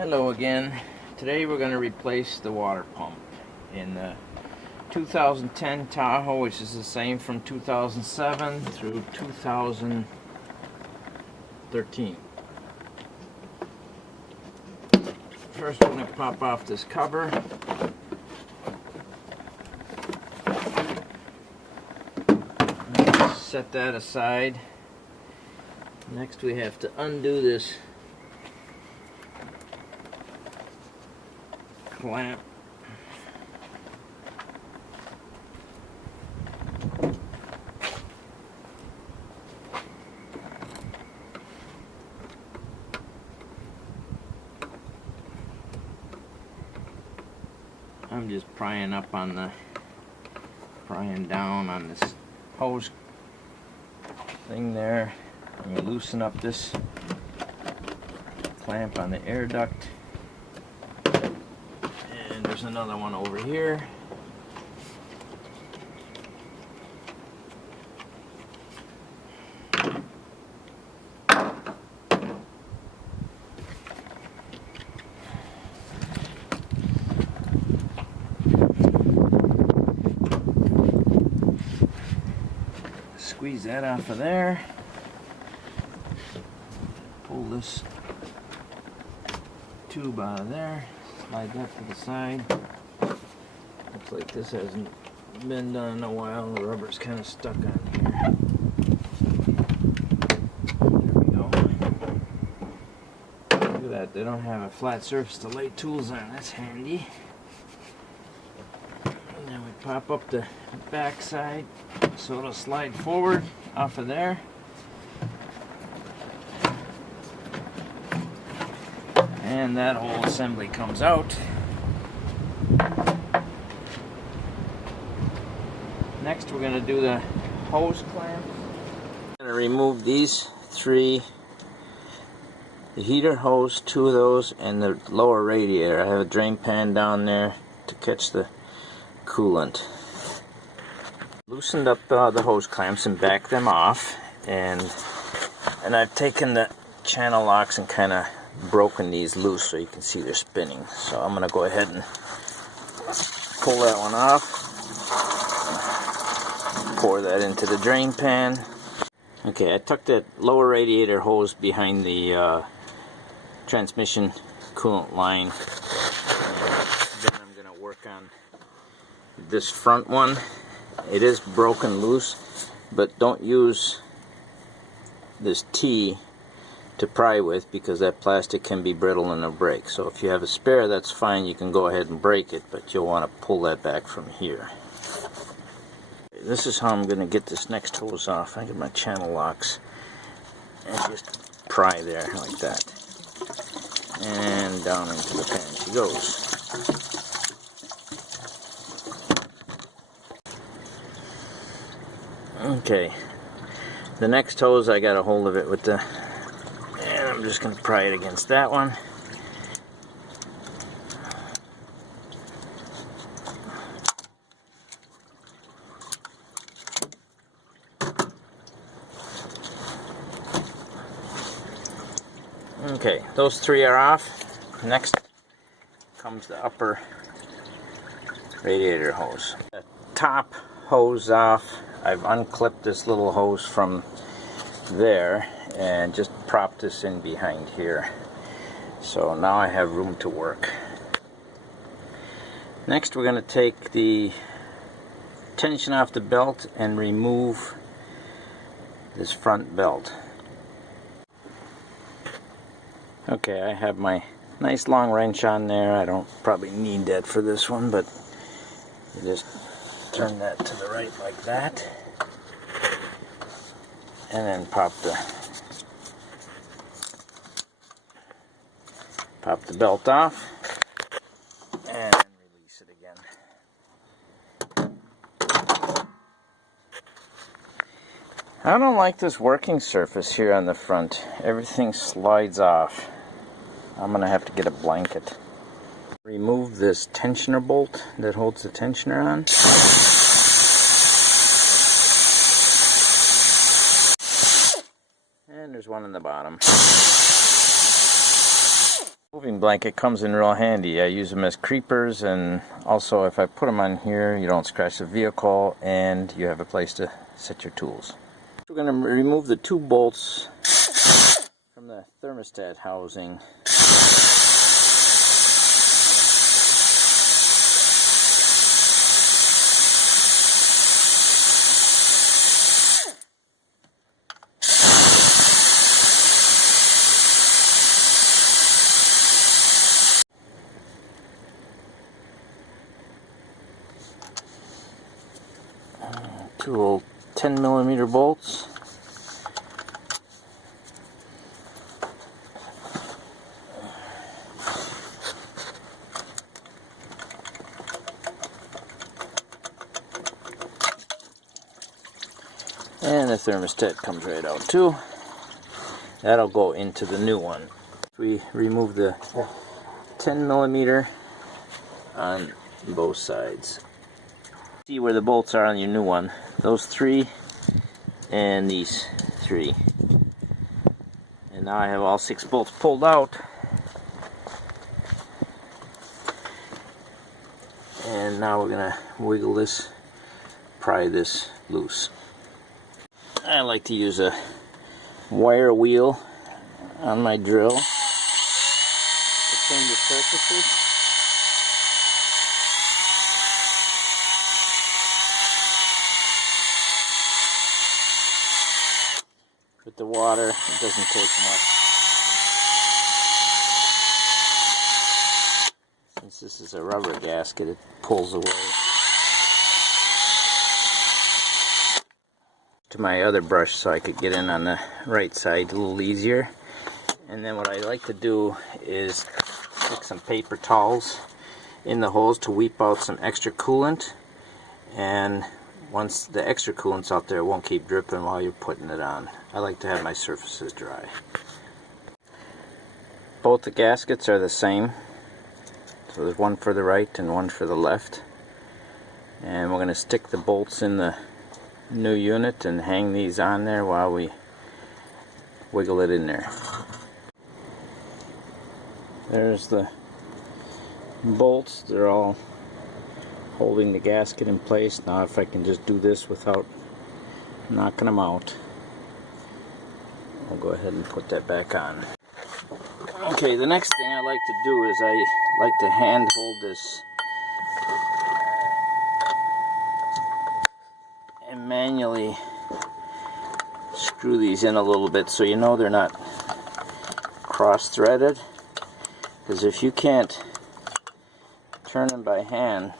Hello again. Today we're going to replace the water pump in the 2010 Tahoe, which is the same from 2007 through 2013. First we're going to pop off this cover. Set that aside. Next we have to undo this clamp. I'm just prying down on this hose thing there. I'm going to loosen up this clamp on the air duct. And there's another one over here. Squeeze that off of there. Pull this tube out of there. Slide that to the side. Looks like this hasn't been done in a while. The rubber's kind of stuck on here. There we go. Look at that. They don't have a flat surface to lay tools on. That's handy. And then we pop up the back side so it'll slide forward off of there. And that whole assembly comes out. Next we're going to do the hose clamp. I'm going to remove these three, the heater hose, two of those, and the lower radiator. I have a drain pan down there to catch the coolant. Loosened up the hose clamps and back them off, and I've taken the channel locks and kind of broken these loose so you can see they're spinning. So I'm going to go ahead and pull that one off, pour that into the drain pan. Okay, I tucked that lower radiator hose behind the transmission coolant line. Then I'm going to work on this front one. It is broken loose, but don't use this T to pry with because that plastic can be brittle and it'll break. So if you have a spare, that's fine, you can go ahead and break it, but you'll want to pull that back from here. This is how I'm going to get this next hose off. I get my channel locks and just pry there like that, and down into the pan she goes. Okay, the next hose, I got a hold of it with the, and I'm just going to pry it against that one. Okay, those three are off. Next comes the upper radiator hose. The top hose off. I've unclipped this little hose from there and just propped this in behind here. So now I have room to work. Next we're going to take the tension off the belt and remove this front belt. Okay, I have my nice long wrench on there. I don't probably need that for this one, but you just turn that to the right like that, and then pop the belt off and release it again. I don't like this working surface here on the front. Everything slides off. I'm gonna have to get a blanket. Remove this tensioner bolt that holds the tensioner on. And there's one in the bottom. Moving blanket comes in real handy. I use them as creepers, and also if I put them on here, you don't scratch the vehicle and you have a place to set your tools. We're going to remove the 2 bolts from the thermostat housing. 2 old 10mm bolts. And the thermostat comes right out too. That'll go into the new one. We remove the 10mm on both sides. See where the bolts are on your new one. Those 3 and these 3. And now I have all 6 bolts pulled out. And now we're gonna wiggle this, pry this loose. I like to use a wire wheel on my drill to clean the surfaces. With the water, it doesn't take much. Since this is a rubber gasket, it pulls away. To my other brush so I could get in on the right side a little easier. And then what I like to do is stick some paper towels in the holes to weep out some extra coolant. And once the extra coolant's out there, it won't keep dripping while you're putting it on. I like to have my surfaces dry. Both the gaskets are the same. So there's one for the right and one for the left. And we're going to stick the bolts in the new unit and hang these on there while we wiggle it in there. There's the bolts. They're all holding the gasket in place. Now if I can just do this without knocking them out, I'll go ahead and put that back on. Okay, the next thing I like to do is I like to hand hold this and manually screw these in a little bit so you know they're not cross-threaded, because if you can't turn them by hand,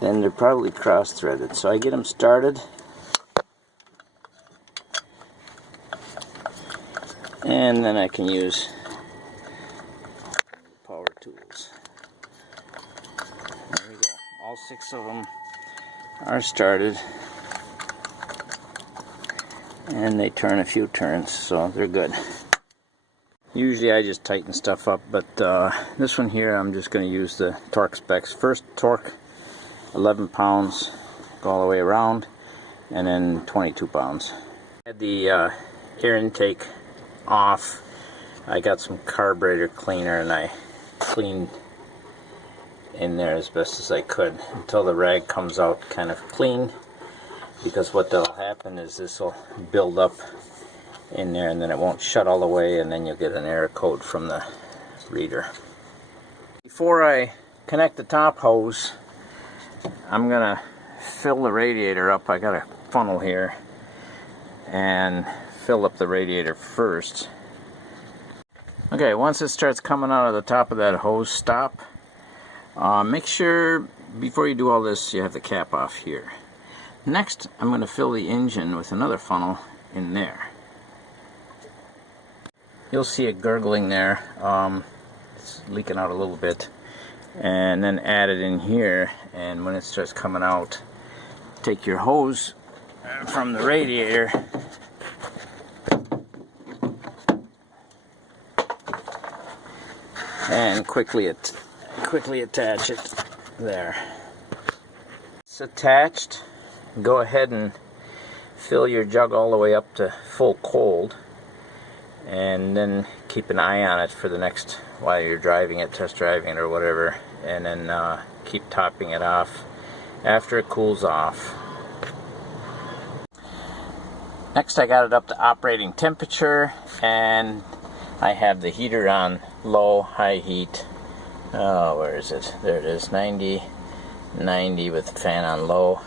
then they're probably cross-threaded. So I get them started, and then I can use power tools. There we go. All 6 of them are started, and they turn a few turns, so they're good. Usually I just tighten stuff up, but this one here I'm just going to use the torque specs. First torque 11 pounds, go all the way around, and then 22 pounds. I had the air intake off. I got some carburetor cleaner and I cleaned in there as best as I could until the rag comes out kind of clean, because what will happen is this will build up in there and then it won't shut all the way, and then you'll get an error code from the reader. Before I connect the top hose, I'm gonna fill the radiator up. I got a funnel here, and fill up the radiator first. Okay, once it starts coming out of the top of that hose, stop. Make sure before you do all this you have the cap off here. Next, I'm going to fill the engine with another funnel in there. You'll see it gurgling there. It's leaking out a little bit. And then add it in here, and when it starts coming out, take your hose from the radiator and quickly attach it there. It's attached. Go ahead and fill your jug all the way up to full cold, and then keep an eye on it for the next, while you're driving it, test driving it or whatever, and then keep topping it off after it cools off. Next, I got it up to operating temperature, and I have the heater on low, high heat. Oh, where is it? There it is, 90 with the fan on low,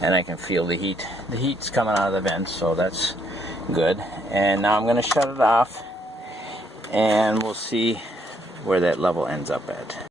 and I can feel the heat. The heat's coming out of the vent, so that's good. And now I'm going to shut it off, and we'll see where that level ends up at.